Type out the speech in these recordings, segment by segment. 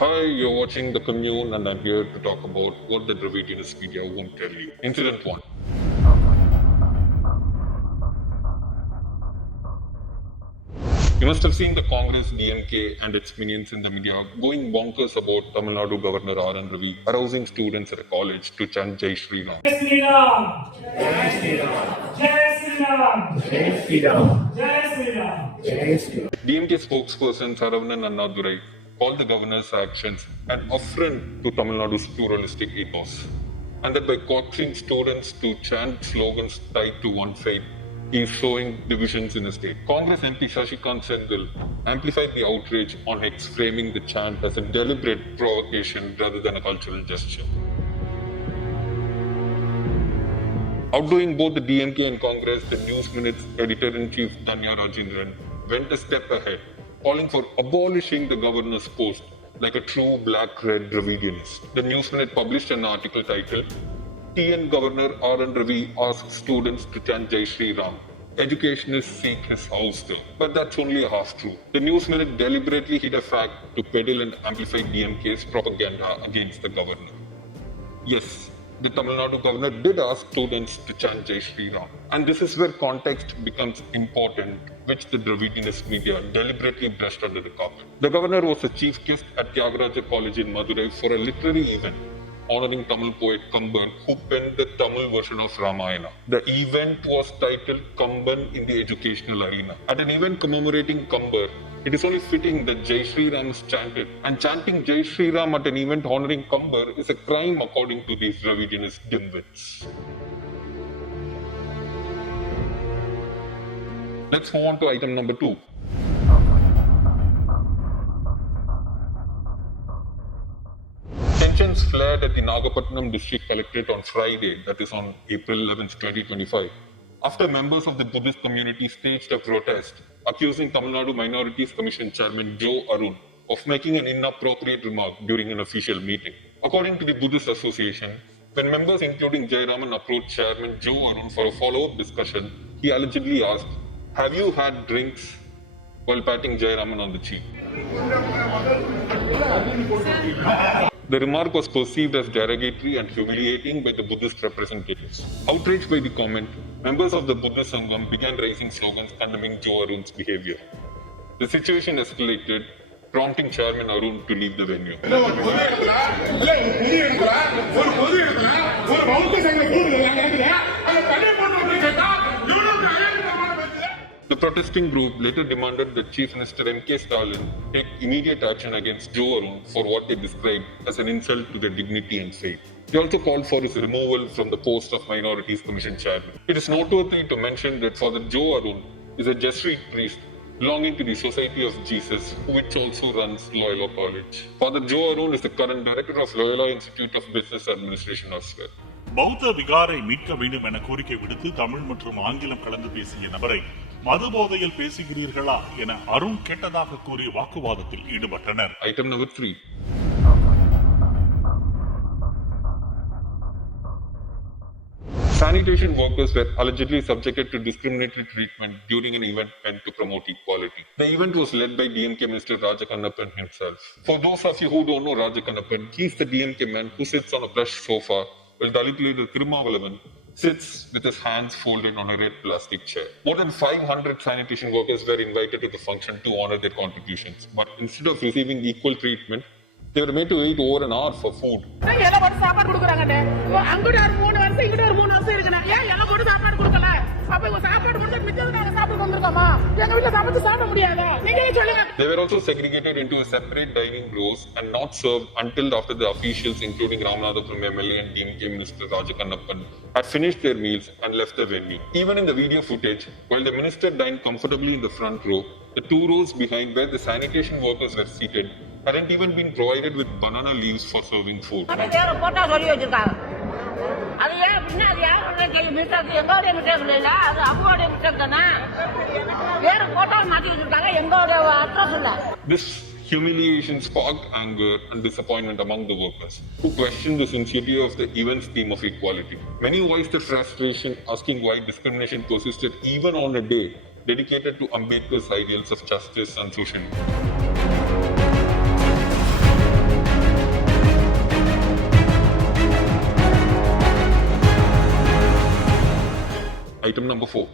Hi, you're watching the Commune, and I'm here to talk about what the Dravidianist media won't tell you. Incident 1. You must have seen the Congress, DMK, and its minions in the media going bonkers about Tamil Nadu Governor Arun Ravi arousing students at a college to chant Jai Shri Ram. Jai Shri Ram! Jai Shri Ram! Jai Shri Ram! Jai Shri Ram! Jai Shri Ram! Jai Shri Ram! DMK spokesperson Saravanan Annadurai called the governor's actions an affront to Tamil Nadu's pluralistic ethos, and that by coaxing students to chant slogans tied to one faith, he is showing divisions in the state. Congress MP Shashikant Sendil amplified the outrage on X, framing the chant as a deliberate provocation rather than a cultural gesture. Outdoing both the DMK and Congress, the News Minute's editor-in-chief Dhanya Rajendran went a step ahead, calling for abolishing the governor's post like a true black-red Dravidianist. The News Minute published an article titled, TN Governor Arun Ravi asks students to chant Jai Shri Ram. Educationists seek his ouster. But that's only a half-truth. The News Minute deliberately hid a fact to peddle and amplify DMK's propaganda against the governor. Yes, the Tamil Nadu governor did ask students to chant Jai Shri Ram. And this is where context becomes important, which the Dravidianist media deliberately brushed under the carpet. The governor was a chief guest at Tyagaraja College in Madurai for a literary event honoring Tamil poet Kambar, who penned the Tamil version of Ramayana. The event was titled Kambar in the Educational Arena. At an event commemorating Kambar, it is only fitting that Jai Shri Ram is chanted, and chanting Jai Shri Ram at an event honoring Kambar is a crime according to these Dravidianist dimwits. Let's move on to item number 2. Tensions flared at the Nagapattinam District Collectorate on Friday, that is on April 11, 2025, after members of the Buddhist community staged a protest accusing Tamil Nadu Minorities Commission Chairman Joe Arun of making an inappropriate remark during an official meeting. According to the Buddhist Association, when members including Jayaraman approached Chairman Joe Arun for a follow-up discussion, he allegedly asked, "Have you had drinks?" while patting Jayaraman on the cheek. The remark was perceived as derogatory and humiliating by the Buddhist representatives. Outraged by the comment, members of the Buddhist Sangam began raising slogans condemning Joe Arun's behavior. The situation escalated, prompting Chairman Arun to leave the venue. The protesting group later demanded that Chief Minister M.K. Stalin take immediate action against Joe Arun for what they described as an insult to their dignity and faith. They also called for his removal from the post of Minorities Commission Chairman. It is noteworthy to mention that Father Joe Arun is a Jesuit priest belonging to the Society of Jesus, which also runs Loyola College. Father Joe Arun is the current director of Loyola Institute of Business Administration as well. பௌத்த விகாரை மீட்க வேண்டும் என கோரிக்கை விடுத்து தமிழ் மற்றும் ஆங்கிலம் கலந்து பேசிய நபரை மது போதையில் பேசுகிறீர்களா என அருண் கேட்டதாக கூறி வாக்குவாதத்தில் ஈடுபட்டனர். Item number 3. Sanitation workers were allegedly subjected to discriminatory treatment during an event meant to promote equality. The event was led by DMK Minister Rajakannappan himself. For those of you who don't know Rajakannappan, he is the DMK man who sits on a plush sofa while Dalit leader Thirumavalavan sits with his hands folded on a red plastic chair. More than 500 sanitation workers were invited to the function to honor their contributions. But instead of receiving equal treatment, they were made to wait over an hour for food. They were also segregated into a separate dining rows and not served until after the officials, including Ramanathapuram MLA and DMK Minister Rajakannappan, had finished their meals and left the venue. Even in the video footage, while the minister dined comfortably in the front row, the 2 rows behind where the sanitation workers were seated hadn't even been provided with banana leaves for serving food. This humiliation sparked anger and disappointment among the workers, who questioned the sincerity of the event's theme of equality. Many voiced their frustration, asking why discrimination persisted even on a day dedicated to Ambedkar's ideals of justice and socialism. Item number 4.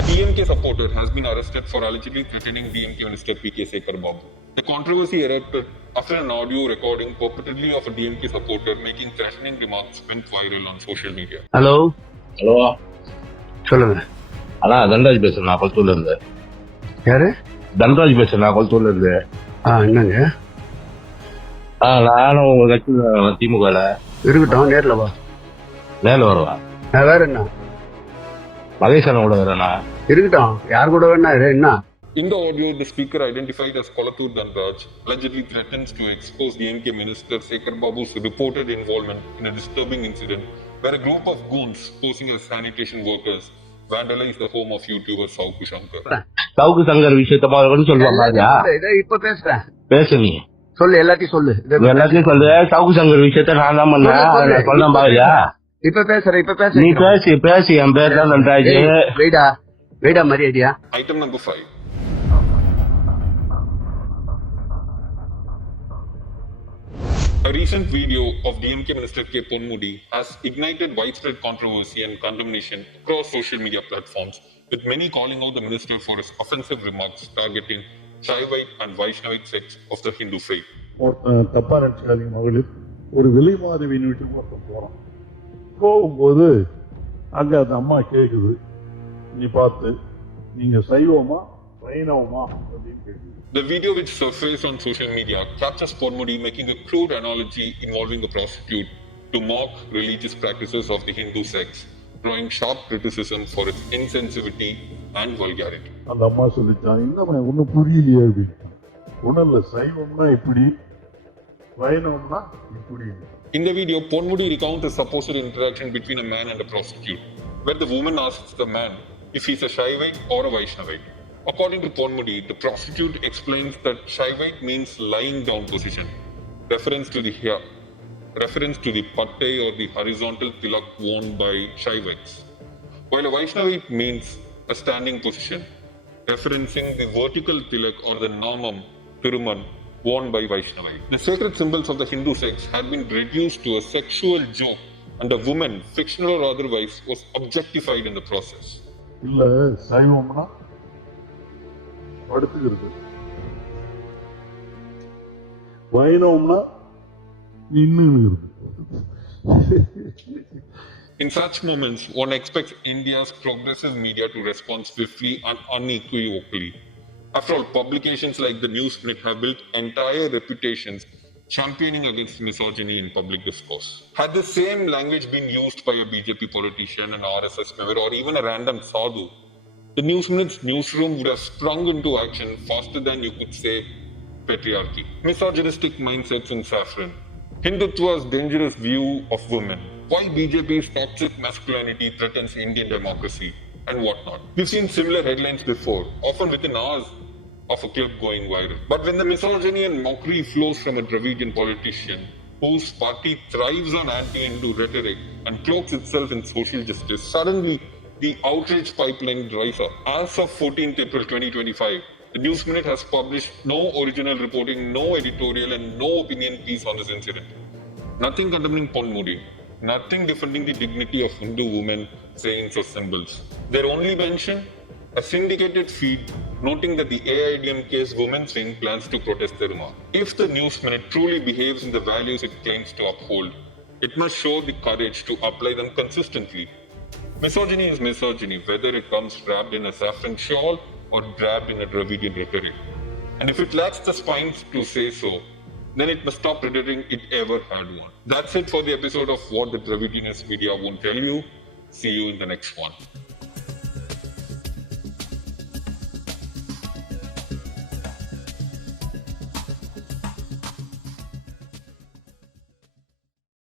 A DMK supporter has been arrested for allegedly threatening DMK Minister P.K. Sekhar Babu. The controversy erupted after an audio recording purportedly of a DMK supporter making threatening remarks went viral on social media. Hello hello சொல்லுங்க. அண்ணா தன்ராஜ் பேசுறேன், நான் கொளத்தூர்ல இருந்து. யாரு? தன்ராஜ் பேசுறேன், நான் கொளத்தூர்ல இருந்து. என்னங்க? நானும் உங்க கட்சி திமுகல இருக்கட்டும், நேர்ல வா. நேரில் வருவேன். வேற என்ன? மகேஸ்வரன் கூட வரேண்ணா. இருக்கட்டும், யார் கூட வேணா என்ன? In the audio, the speaker identified as Kolattur Dhanraj allegedly threatens to expose DMK Minister Sekhar Babu's reported involvement in a disturbing incident where a group of goons posing as sanitation workers vandalized the home of YouTuber Sauku Shankar. Savukku Shankar விஷயத்த மாதிரி சொல்லுவாங்க. இப்ப பேசுறேன், பேசு நீ சொல்லு, எல்லாத்தையும் சொல்லு. எல்லாத்தையும் சொல்லு. சவுக்கு சங்கர் விஷயத்த நான் தான் பண்ணேன், சொல்ல பாரியா? இப்ப பேசுறேன், நீ பேசி என் பேர் தான் தன்ராஜ். வெயிடா மரியாதையா. Item number 5. A recent video of DMK Minister K. Ponmudi has ignited widespread controversy and condemnation across social media platforms, with many calling out the minister for his offensive remarks targeting Shaivite and Vaishnavite sects of the Hindu faith. தப்பா நினைச்சாதீங்க மகளிர், ஒரு விலை மாதவியின் வீட்டுக்கு ஒருத்தன் போறான். போகும்போது அங்க அந்த அம்மா கேக்குது, நீ பார்த்து நீங்க சைவமா வைணவமா அப்படின்னு கேக்குது. The video, which surfaced on social media, captures Ponmudi making a crude analogy involving a prostitute to mock religious practices of the Hindu sects, drawing sharp criticism for its insensitivity and vulgarity. அந்த அம்மா சொல்லிச்சான், இன்னும் ஒன்னும் புரியலையே அப்படின்னு. ஒன்னும் இல்ல, சைவம்னா இப்படி, வைணவம்னா இப்படி. In the video, Ponmudi recounts a supposed interaction between a man and a prostitute, where the woman asks the man if he's a Shaivite or a Vaishnavite. According to Ponmudi, the prostitute explains that Shaivite means lying down position, reference to the patte or the horizontal tilak worn by Shaivites, while a Vaishnavite means a standing position, referencing the vertical tilak or the namam, tiruman, worn by Vaishnavite. The sacred symbols of the Hindu sects had been reduced to a sexual joke, and a woman, fictional or otherwise, was objectified in the process. இல்ல, சைவம்னா படுத்துக்கிறது, வைணவம்னா நின்னுகிறது. In such moments, one expects India's progressive media to respond swiftly and unequivocally. After all, publications like the News Minute have built entire reputations championing against misogyny in public discourse. Had the same language been used by a BJP politician, an RSS member, or even a random sadhu, the News Minute's newsroom would have sprung into action faster than you could say patriarchy. Misogynistic mindsets in saffron, Hindutva's dangerous view of women, why BJP's toxic masculinity threatens Indian democracy, and whatnot. We've seen similar headlines before, often within hours of a clip going viral. But when the misogyny and mockery flows from a Dravidian politician whose party thrives on anti-Hindu rhetoric and cloaks itself in social justice, suddenly the outrage pipeline dries up. As of 14th April 2025, the News Minute has published no original reporting, no editorial, and no opinion piece on this incident. Nothing condemning Ponmudi, nothing defending the dignity of Hindu women, sayings or symbols. Their only mention, a syndicated feed noting that the AIDMK's women's wing plans to protest the remark. If the News Minute truly behaves in the values it claims to uphold, it must show the courage to apply them consistently. Misogyny is misogyny, whether it comes wrapped in a saffron shawl or draped in a Dravidian rhetoric. And if it lacks the spines to say so, then it must stop pretending it ever had one. That's it for the episode of What the Dravidianist Media Won't Tell You. See you in the next one.